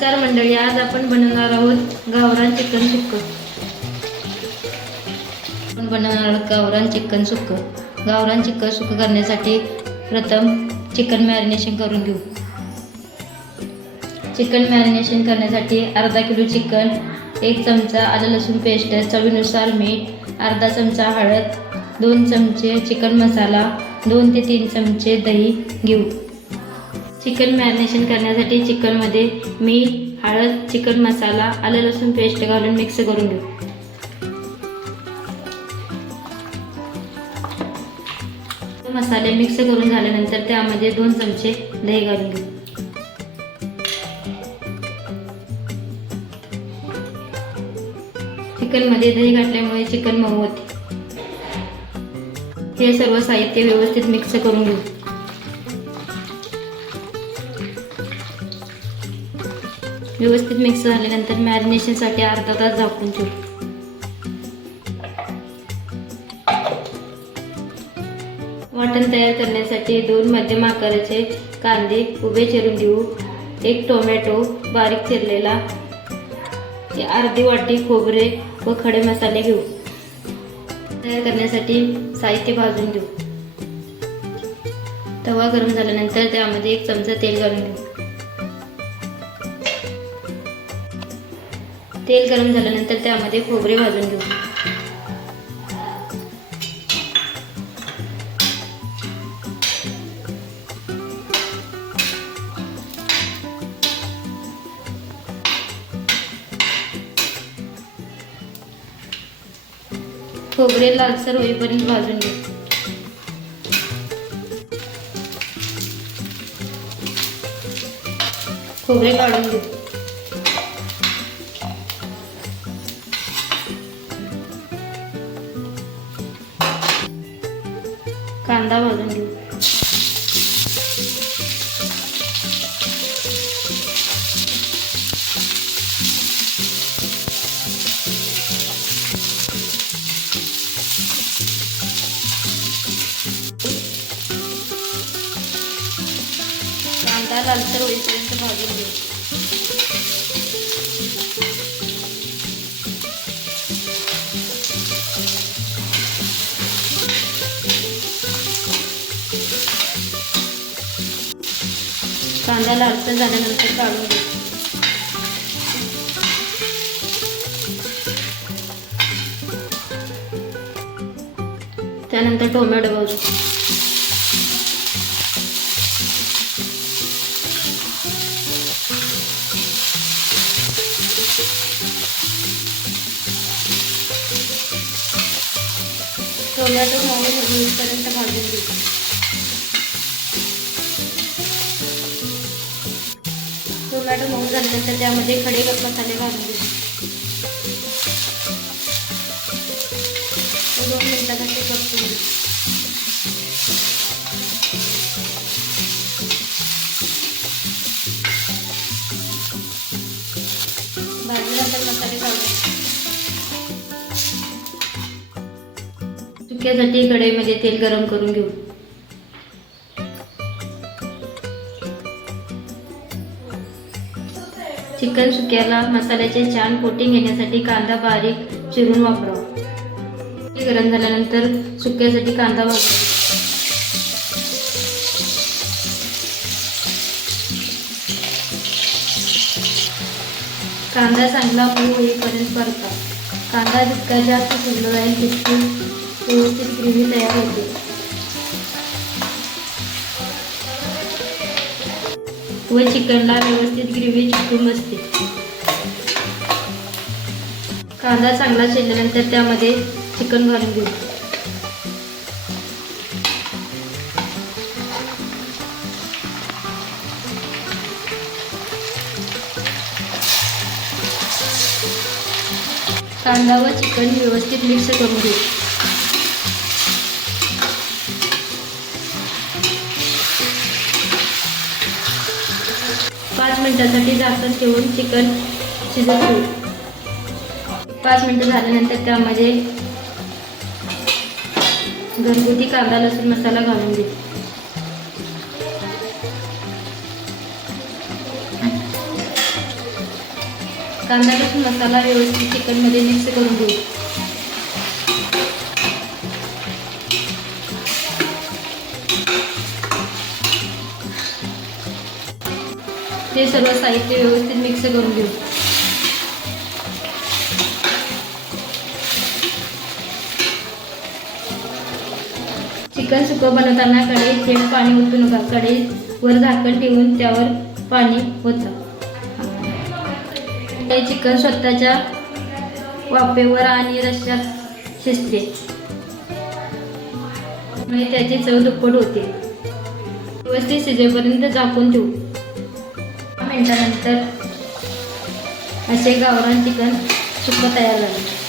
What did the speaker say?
नमस्कार मंडळी, आज आपण बनवणार आहोत गावरान चिकन सुक्क. आपण बनवणार आहोत गावरान चिकन सुक्क. गावरान चिकन सुक्क करण्यासाठी प्रथम चिकन मॅरिनेशन करून घेऊ. चिकन मॅरिनेशन करण्यासाठी अर्धा किलो चिकन, 1 चमचा आलं लसूण पेस्ट, चवीनुसार मीठ, अर्धा चमचा हळद, 2 चमचे चिकन मसाला, 2 ते 3 चमचे दही घेऊ. चिकन मॅरिनेशन करण्यासाठी चिकनमध्ये मीठ, हळद, चिकन मसाला, आलं लसूण पेस्ट घालून मिक्स करून घेऊ. मसाले मिक्स करून झाल्यानंतर त्यामध्ये 2 चमचे दही घालून घेऊ. चिकनमध्ये दही घातल्यामुळे चिकन मऊ होते. हे सर्व साहित्य व्यवस्थित मिक्स करून घेऊ. व्यवस्थित मिक्स झाल्यानंतर मॅरिनेशनसाठी अर्धा तास झाकून ठेवू. वाटण तयार करण्यासाठी 2 मध्यम आकाराचे कांदे उभे चिरून घेऊ. 1 टोमॅटो बारीक चिरलेला, अर्धी वाटी खोबरे व खडे मसाले घेऊ. तयार करण्यासाठी साहित्य भाजून घेऊ. तवा गरम झाल्यानंतर त्यामध्ये 1 चमचा तेल घालून घेऊ. तेल गरम झाल्यानंतर त्यामध्ये खोबरे भाजून घेऊ. खोबरे लालसर होईपर्यंत भाजून घेऊ. खोबरे काढून घेऊ. कांदा भाजून घेऊ. कांदा लालसर होईपर्यंत भाजून घेऊ. कांदा लालसर झाल्यानंतर काढून घेऊ. त्यानंतर टोमॅटो भाजू. टोमॅटो मऊ होईपर्यंत भाजून घेऊ. टोमॅटो मऊ झाल्यानंतर त्यामध्ये खडे मसाले घालून घेऊ. 2 मिनिटांसाठी परतून घेऊ. भाजल्यानंतर मसाले घालून. सुक्यासाठी कढईमध्ये तेल गरम करून घेऊ. चिकन सुक्याला मसाल्याचे छान कोटिंग येण्यासाठी कांदा बारीक चिरून वापरावा. गरम झाल्यानंतर सुक्यासाठी कांदा भाजू. कांदा चांगला मऊ होईपर्यंत परता. कांदा जितका जास्त शिजला जाईल तितकी व्यवस्थित ग्रेव्ही तयार होते. व चिकनला व्यवस्थित ग्रेव्ही चिकटून बसते. कांदा चांगला शिजल्यानंतर त्यामध्ये चिकन घालून घेऊ. कांदा व चिकन व्यवस्थित मिक्स करून घेऊ. पाच मिनिटांसाठी झाकण ठेवून चिकन शिजत घेऊ. 5 मिनिटं झाल्यानंतर त्यामध्ये घरगुती कांदा लसूण मसाला घालून घेऊ. कांदा लसूण मसाला व्यवस्थित चिकनमध्ये मिक्स करून घेऊ. ते सर्व साहित्य व्यवस्थित मिक्स करून घेऊ. चिकन सुकं बनवताना कढईत थेट पाणी ओतू नका. कढईवर झाकण ठेवून त्यावर पाणी ओता. हे चिकन स्वतःच्या वाफेवर आणि रश्श्यात शिजते, म्हणजे त्याची चव दुप्पट होते. व्यवस्थित शिजेपर्यंत झाकून ठेवू. 10 मिनिटानंतर असे गावरान चिकन सुकं तयार झाले.